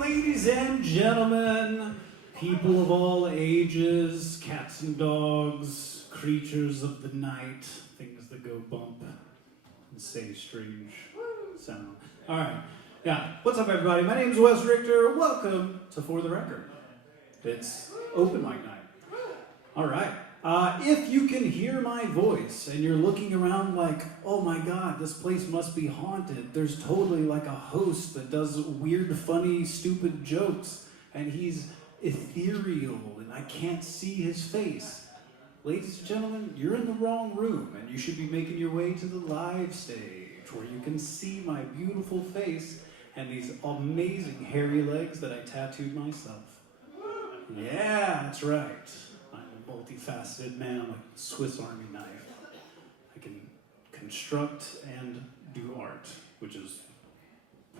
ladies and gentlemen, people of all ages, cats and dogs, creatures of the night, things that go bump and say strange sound. All right, yeah. What's up, everybody? My name's Wes Richter. Welcome to For the Record. It's open mic night. All right. If you can hear my voice and you're looking around like, oh my God, this place must be haunted. There's totally like a host that does weird, funny, stupid jokes and he's ethereal and I can't see his face. Ladies and gentlemen, you're in the wrong room and you should be making your way to the live stage where you can see my beautiful face and these amazing hairy legs that I tattooed myself. Yeah, that's right. Multifaceted man like a Swiss Army knife. I can construct and do art, which is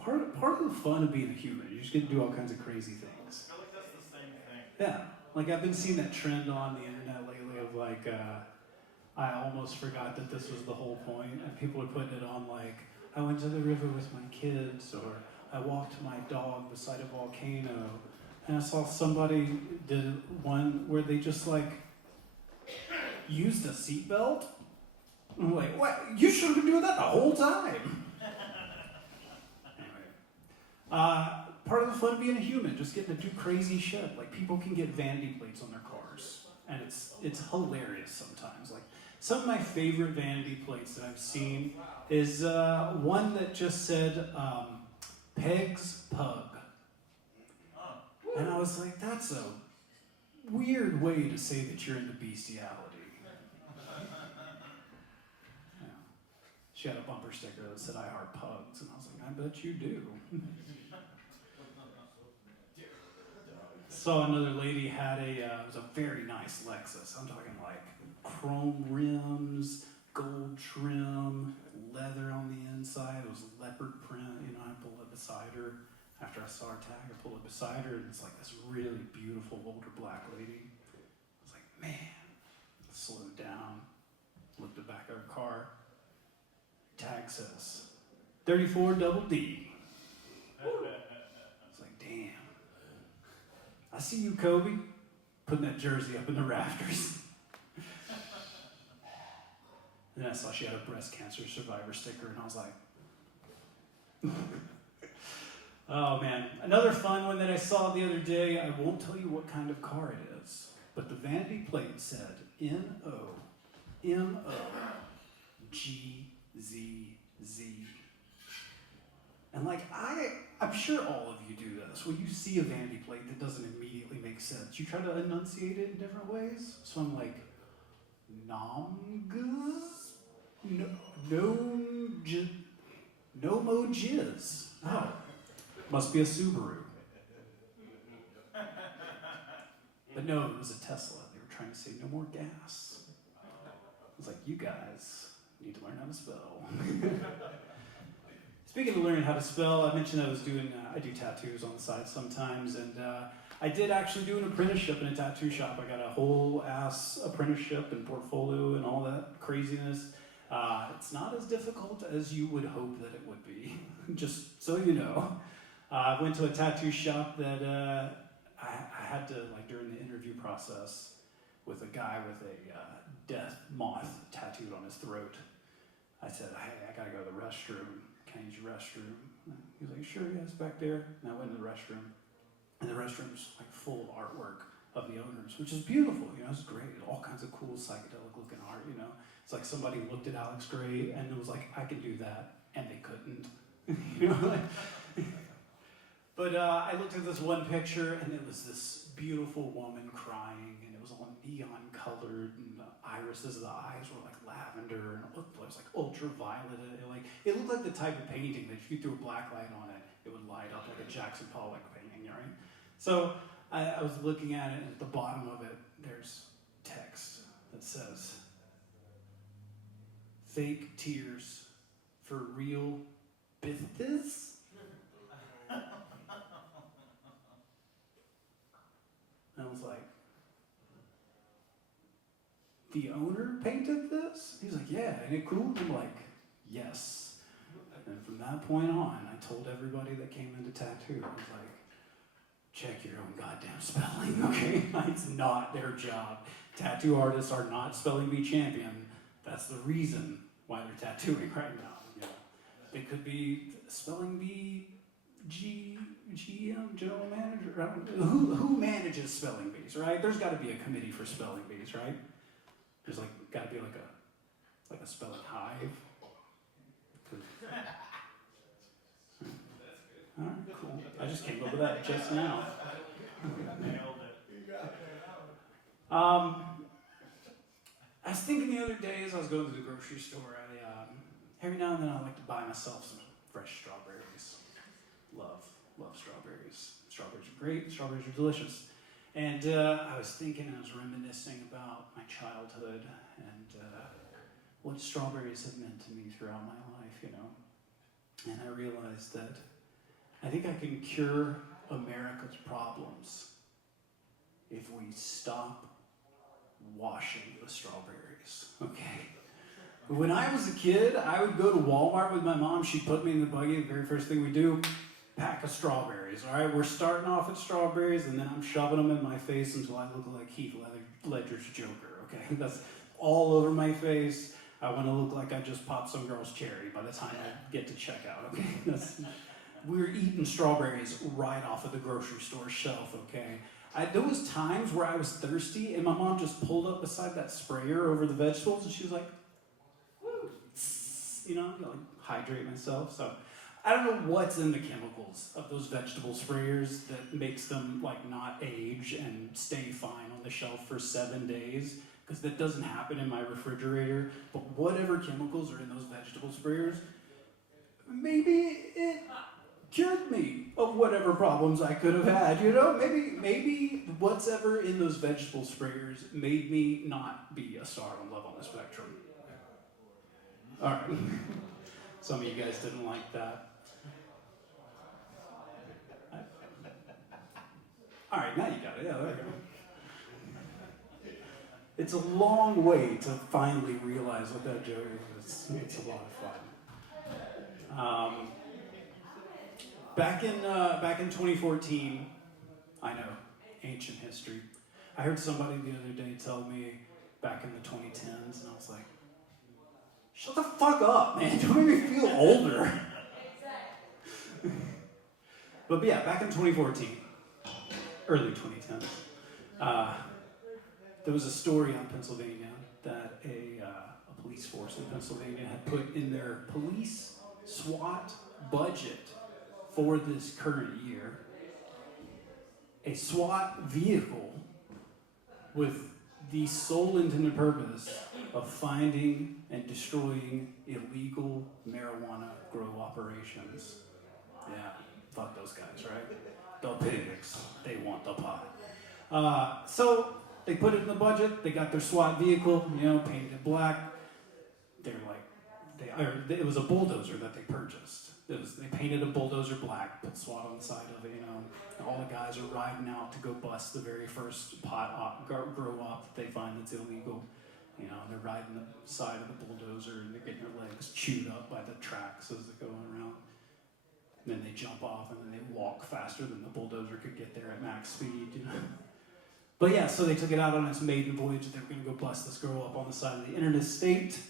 part of the fun of being a human. You just get to do all kinds of crazy things. I feel like that's the same thing. Yeah, like I've been seeing that trend on the internet lately of like, I almost forgot that this was the whole point, and people are putting it on like, I went to the river with my kids, or I walked my dog beside a volcano. And I saw somebody did one where they just like used a seatbelt. I'm like, what? You should have been doing that the whole time. Anyway, part of the fun of being a human, just getting to do crazy shit. Like people can get vanity plates on their cars, and it's hilarious sometimes. Like some of my favorite vanity plates that I've seen is one that just said Peg's Pug. And I was like, that's a weird way to say that you're into bestiality. Yeah. She had a bumper sticker that said, I heart pugs. And I was like, I bet you do. Saw another lady had it was a very nice Lexus. I'm talking like chrome rims, gold trim, leather on the inside. It was leopard print. You know, I pulled it beside her. After I saw her tag, I pulled it beside her, and it's like this really beautiful older black lady. I was like, man, slowed down, looked at the back of her car. Tag says, 34 double D. I was like, damn. I see you, Kobe, putting that jersey up in the rafters. And then I saw she had a breast cancer survivor sticker, and I was like, oh man, another fun one that I saw the other day, I won't tell you what kind of car it is, but the vanity plate said NOMOGZZ. And like, I'm sure all of you do this. When you see a vanity plate that doesn't immediately make sense, you try to enunciate it in different ways. So I'm like, NOMOGZZ. Oh. Must be a Subaru. But no, it was a Tesla. They were trying to say no more gas. I was like, you guys need to learn how to spell. Speaking of learning how to spell, I mentioned I do tattoos on the side sometimes, and I did actually do an apprenticeship in a tattoo shop. I got a whole ass apprenticeship and portfolio and all that craziness. It's not as difficult as you would hope that it would be, just so you know. I went to a tattoo shop that I had to, like during the interview process, with a guy with a death moth tattooed on his throat. I said, hey, I gotta go to the restroom. Can I use your restroom? He was like, sure, yeah, it's back there. And I went in the restroom. And the restroom's like full of artwork of the owners, which is beautiful, you know, it's great. All kinds of cool psychedelic looking art, you know. It's like somebody looked at Alex Gray and it was like, I can do that, and they couldn't. You know, like, but I looked at this one picture, and it was this beautiful woman crying, and it was all neon colored, and the irises of the eyes were like lavender, and it was like ultraviolet, and it looked like the type of painting that if you threw a black light on it, it would light up like a Jackson Pollock painting, right? So I was looking at it, and at the bottom of it, there's text that says, fake tears for real bitches? And I was like, the owner painted this? He's like, yeah, ain't it cool? I'm like, yes. And from that point on, I told everybody that came into tattoo, I was like, check your own goddamn spelling, okay? It's not their job. Tattoo artists are not spelling bee champion. That's the reason why they're tattooing right now. You know, they could be spelling bee GM, general manager. Who manages spelling bees, right? There's got to be a committee for spelling bees, right? There's got to be like a spelling hive. All right, cool. I just came up with that just now. I was thinking the other day as I was going to the grocery store, every now and then I like to buy myself some fresh strawberries. Love strawberries. Strawberries are great. Strawberries are delicious. And I was thinking, I was reminiscing about my childhood and what strawberries have meant to me throughout my life, you know. And I realized that I think I can cure America's problems if we stop washing the strawberries, okay? When I was a kid, I would go to Walmart with my mom. She'd put me in the buggy. The very first thing we do, pack of strawberries, all right? We're starting off with strawberries, and then I'm shoving them in my face until I look like Heath Ledger's Joker, okay? That's all over my face. I want to look like I just popped some girl's cherry by the time I get to checkout, okay? We're eating strawberries right off of the grocery store shelf, okay? There was times where I was thirsty, and my mom just pulled up beside that sprayer over the vegetables, and she was like, woo, you know, like hydrate myself. So I don't know what's in the chemicals of those vegetable sprayers that makes them like not age and stay fine on the shelf for 7 days, because that doesn't happen in my refrigerator. But whatever chemicals are in those vegetable sprayers, maybe it cured me of whatever problems I could have had, you know? Maybe what's ever in those vegetable sprayers made me not be a star on Love on the Spectrum. All right. Some of you guys didn't like that. All right, now you got it. Yeah, there you go. It's a long way to finally realize what that joke is. It's a lot of fun. Back in 2014, I know, ancient history. I heard somebody the other day tell me back in the 2010s, and I was like, shut the fuck up, man. Don't make me feel older. But yeah, back in 2014, early 2010s, there was a story on Pennsylvania that a police force in Pennsylvania had put in their police SWAT budget for this current year, a SWAT vehicle with the sole intended purpose of finding and destroying illegal marijuana grow operations. Yeah, fuck those guys, right? The pigs, they want the pot. So they put it in the budget, they got their SWAT vehicle, you know, painted it black. It was a bulldozer that they purchased. They painted a bulldozer black, put SWAT on the side of it, you know. All the guys are riding out to go bust the very first pot grow op that they find that's illegal. You know, they're riding the side of the bulldozer and they're getting their legs chewed up by the tracks as they're going around. And then they jump off and then they walk faster than the bulldozer could get there at max speed, you know. But yeah, so they took it out on its maiden voyage. They were going to go bust this grow up on the side of the interstate.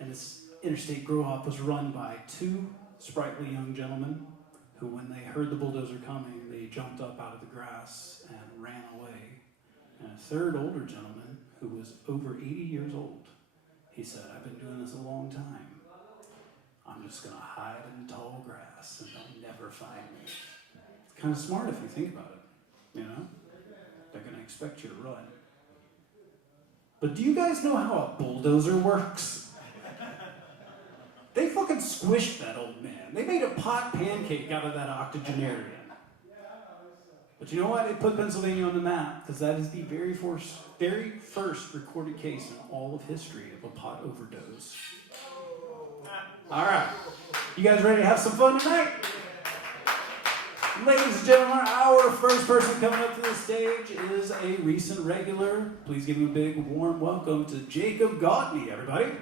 And this interstate grow up was run by two sprightly young gentlemen who, when they heard the bulldozer coming, they jumped up out of the grass and ran away. And a third older gentleman who was over 80 years old, he said, I've been doing this a long time. I'm just going to hide in tall grass and they'll never find me. It's kind of smart if you think about it, you know? They're going to expect you to run. But do you guys know how a bulldozer works? They fucking squished that old man. They made a pot pancake out of that octogenarian. But you know what? It put Pennsylvania on the map, because that is the very first recorded case in all of history of a pot overdose. All right. You guys ready to have some fun tonight? Ladies and gentlemen, our first person coming up to the stage is a recent regular. Please give him a big, warm welcome to Jacob Gautney, everybody.